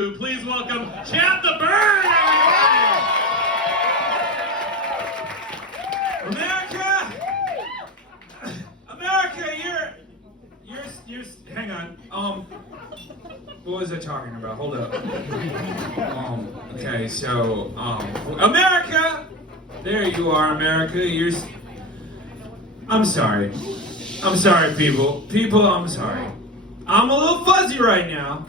Please welcome Chad the Bird, everybody! America, you're, hang on, what was I talking about? Hold up. Okay, so, America! There you are, America, I'm sorry, people. People, I'm sorry. I'm a little fuzzy right now.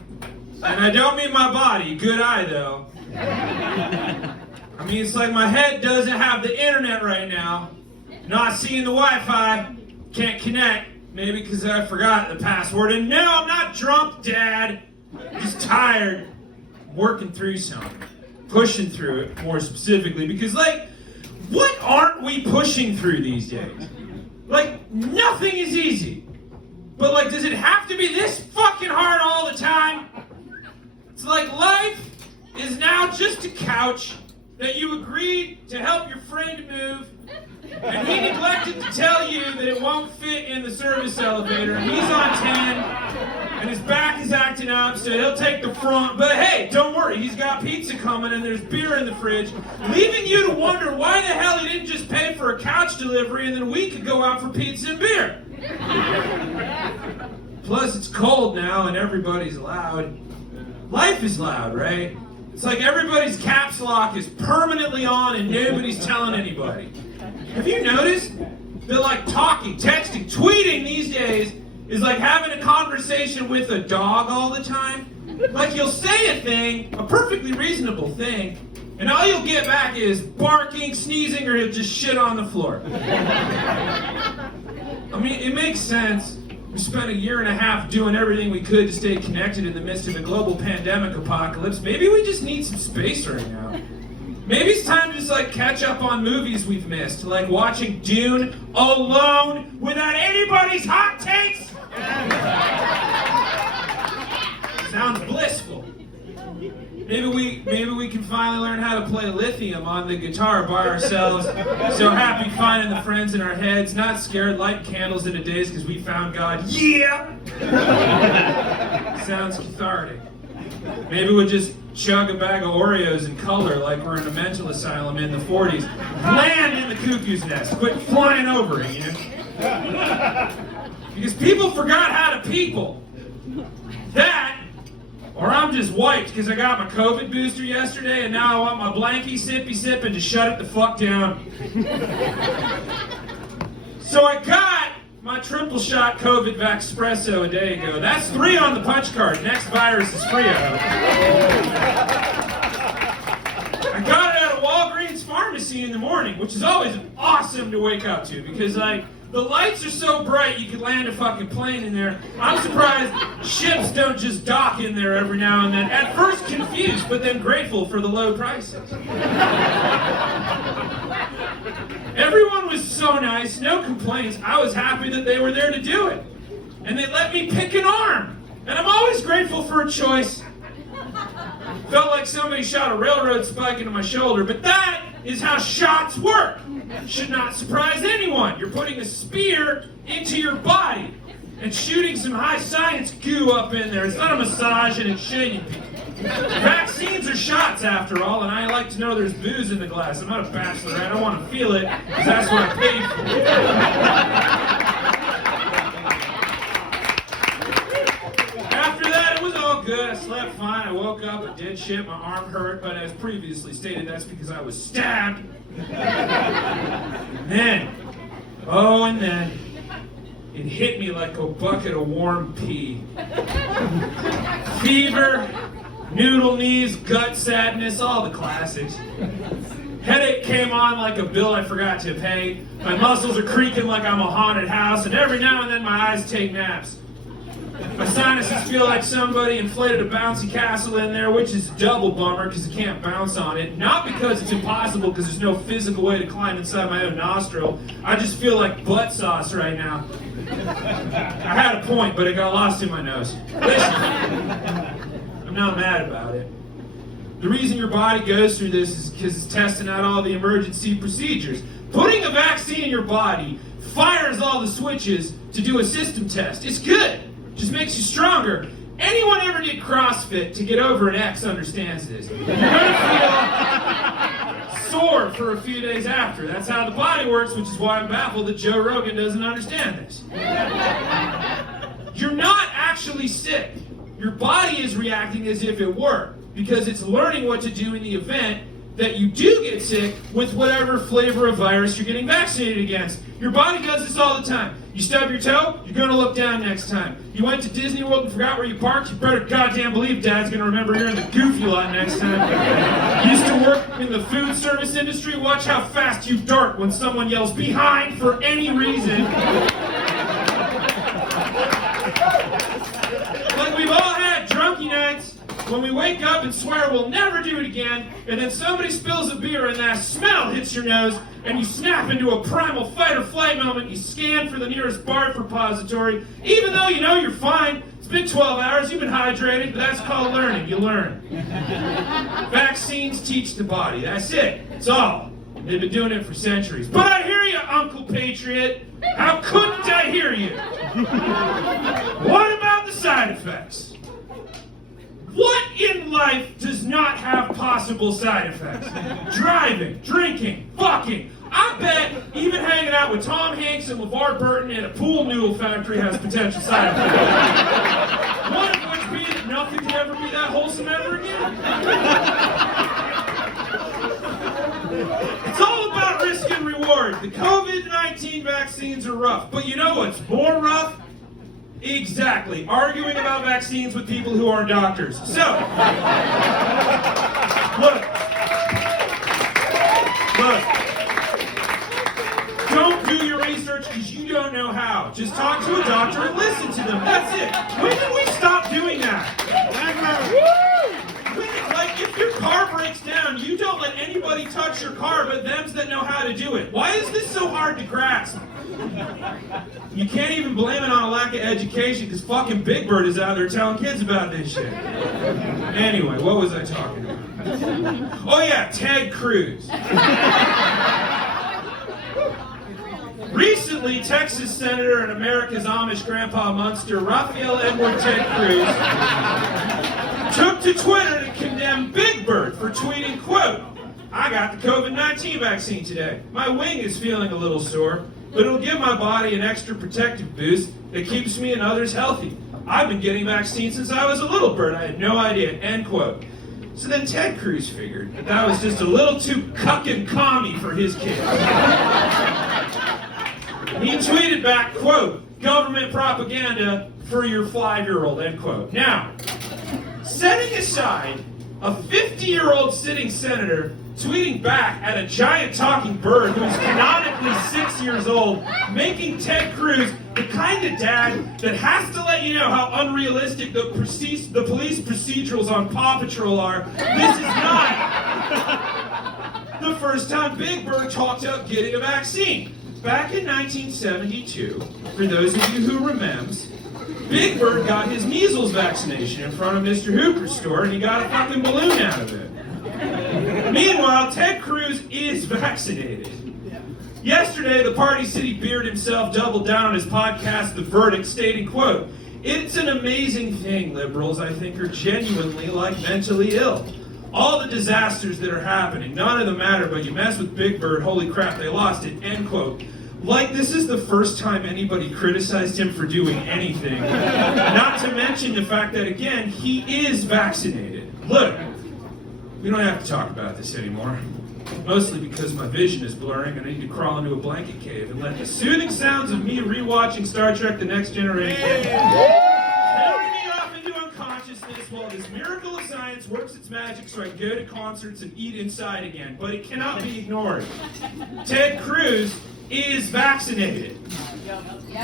And I don't mean my body, good eye though. I mean, it's like my head doesn't have the internet right now. Not seeing the Wi-Fi, can't connect. Maybe because I forgot the password. And no, I'm not drunk, Dad. I'm just tired. Working through something. Pushing through it, more specifically. Because, like, what aren't we pushing through these days? Like, nothing is easy. But, like, does it have to be this fucking hard all the time? It's like life is now just a couch that you agreed to help your friend move, and he neglected to tell you that it won't fit in the service elevator, and he's on 10, and his back is acting up, so he'll take the front, but hey, don't worry, he's got pizza coming and there's beer in the fridge, leaving you to wonder why the hell he didn't just pay for a couch delivery and then we could go out for pizza and beer. Plus, it's cold now and everybody's loud. Life is loud, right? It's like everybody's caps lock is permanently on and nobody's telling anybody. Have you noticed that like talking, texting, tweeting these days is like having a conversation with a dog all the time? Like you'll say a thing, a perfectly reasonable thing, and all you'll get back is barking, sneezing, or he'll just shit on the floor. I mean, it makes sense. We spent a year and a half doing everything we could to stay connected in the midst of a global pandemic apocalypse. Maybe we just need some space right now. Maybe it's time to just like catch up on movies we've missed, like watching Dune alone without anybody's hot takes. Sounds blissful. Maybe we can finally learn how to play lithium on the guitar by ourselves. So happy finding the friends in our heads, not scared, light candles in a daze because we found God. Yeah! Sounds cathartic. Maybe we'll just chug a bag of Oreos in color like we're in a mental asylum in the 40s. Land in the cuckoo's nest. Quit flying over it, you know? Because people forgot how to people. That, or I'm just wiped because I got my COVID booster yesterday and now I want my blankie sippy sipping to shut it the fuck down. So I got my triple shot COVID Vaxpresso a day ago. That's 3 on the punch card. Next virus is Frio. I got it at a Walgreens pharmacy in the morning, which is always awesome to wake up to because like the lights are so bright you could land a fucking plane in there. I'm surprised ships don't just dock in there every now and then. At first confused, but then grateful for the low prices. Everyone was so nice, no complaints. I was happy that they were there to do it. And they let me pick an arm. And I'm always grateful for a choice. Felt like somebody shot a railroad spike into my shoulder, but that is how shots work. Should not surprise anyone. You're putting a spear into your body and shooting some high science goo up in there. It's not a massage and it's shitting people. Vaccines are shots after all, and I like to know there's booze in the glass. I'm not a bachelor. I don't want to feel it because that's what I paid for. After that, it was all good. I slept fine. I woke up. I did shit. My arm hurt, but as previously stated, that's because I was stabbed. And then, it hit me like a bucket of warm pee. Fever, noodle knees, gut sadness, all the classics. Headache came on like a bill I forgot to pay. My muscles are creaking like I'm a haunted house, and every now and then my eyes take naps. My sinuses feel like somebody inflated a bouncy castle in there, which is a double bummer because I can't bounce on it. Not because it's impossible, because there's no physical way to climb inside my own nostril. I just feel like butt sauce right now. I had a point, but it got lost in my nose. Listen, I'm not mad about it. The reason your body goes through this is because it's testing out all the emergency procedures. Putting a vaccine in your body fires all the switches to do a system test. It's good. Just makes you stronger. Anyone ever did CrossFit to get over an X understands this. You're gonna feel sore for a few days after. That's how the body works, which is why I'm baffled that Joe Rogan doesn't understand this. You're not actually sick. Your body is reacting as if it were, because it's learning what to do in the event that you do get sick with whatever flavor of virus you're getting vaccinated against. Your body does this all the time. You stub your toe, you're gonna look down next time. You went to Disney World and forgot where you parked, you better goddamn believe Dad's gonna remember you're in the goofy lot next time. Used to work in the food service industry, watch how fast you dart when someone yells behind for any reason. Like we've all had drunky nights when we wake up and swear we'll never do it again, and then somebody spills a beer and that smell hits your nose, and you snap into a primal fight or flight moment. You scan for the nearest BARF repository, even though you know you're fine. It's been 12 hours, you've been hydrated, but that's called learning. You learn. Vaccines teach the body, that's it. That's all. They've been doing it for centuries. But I hear you, Uncle Patriot. How couldn't I hear you? What about the side effects? What in life does not have possible side effects? Driving, drinking, fucking. I bet even hanging out with Tom Hanks and LeVar Burton in a pool noodle factory has potential side effects. One of which being that nothing can ever be that wholesome ever again. It's all about risk and reward. The COVID-19 vaccines are rough, but you know what's more rough? Exactly. Arguing about vaccines with people who aren't doctors. So, look. Don't do your research because you don't know how. Just talk to a doctor and listen to them. That's it. When did we stop doing that? Like, if your car breaks down, you don't let anybody touch your car but them that know how to do it. Why is this so hard to grasp? You can't even blame it on a lack of education because fucking Big Bird is out there telling kids about this shit. Anyway, what was I talking about? Oh yeah, Ted Cruz. Recently, Texas Senator and America's Amish Grandpa Munster, Raphael Edward Ted Cruz, took to Twitter to condemn Big Bird for tweeting, quote, "I got the COVID-19 vaccine today. My wing is feeling a little sore, but it'll give my body an extra protective boost that keeps me and others healthy. I've been getting vaccines since I was a little bird. I had no idea," end quote. So then Ted Cruz figured that was just a little too cuck and commie for his kids. He tweeted back, quote, "Government propaganda for your 5-year-old," end quote. Now, setting aside a 50-year-old sitting senator tweeting back at a giant talking bird who's canonically 6 years old, making Ted Cruz the kind of dad that has to let you know how unrealistic the police procedurals on Paw Patrol are. This is not the first time Big Bird talked about getting a vaccine. Back in 1972, for those of you who remembers, Big Bird got his measles vaccination in front of Mr. Hooper's store and he got a fucking balloon out of it. Meanwhile, Ted Cruz is vaccinated. Yesterday, the Party City Beard himself doubled down on his podcast, The Verdict, stating, quote, "It's an amazing thing liberals, I think, are genuinely, like, mentally ill. All the disasters that are happening, none of them matter, but you mess with Big Bird, holy crap, they lost it," end quote. Like this is the first time anybody criticized him for doing anything. Not to mention the fact that, again, he is vaccinated. Look, we don't have to talk about this anymore. Mostly because my vision is blurring and I need to crawl into a blanket cave and let the soothing sounds of me rewatching Star Trek The Next Generation carry me off into unconsciousness while this miracle of science works its magic so I can go to concerts and eat inside again. But it cannot be ignored. Ted Cruz is vaccinated.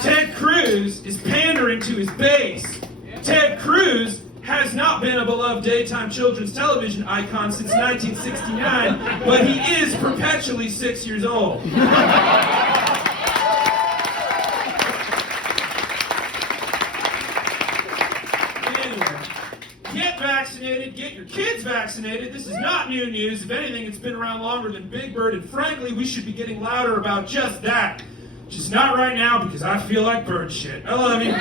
Ted Cruz is pandering to his base. Ted Cruz has not been a beloved daytime children's television icon since 1969, but he is perpetually 6 years old. Anyway, get vaccinated, get your kids vaccinated. This is not new news. If anything, it's been around longer than Big Bird, and frankly, we should be getting louder about just that. Just not right now because I feel like bird shit. I love you.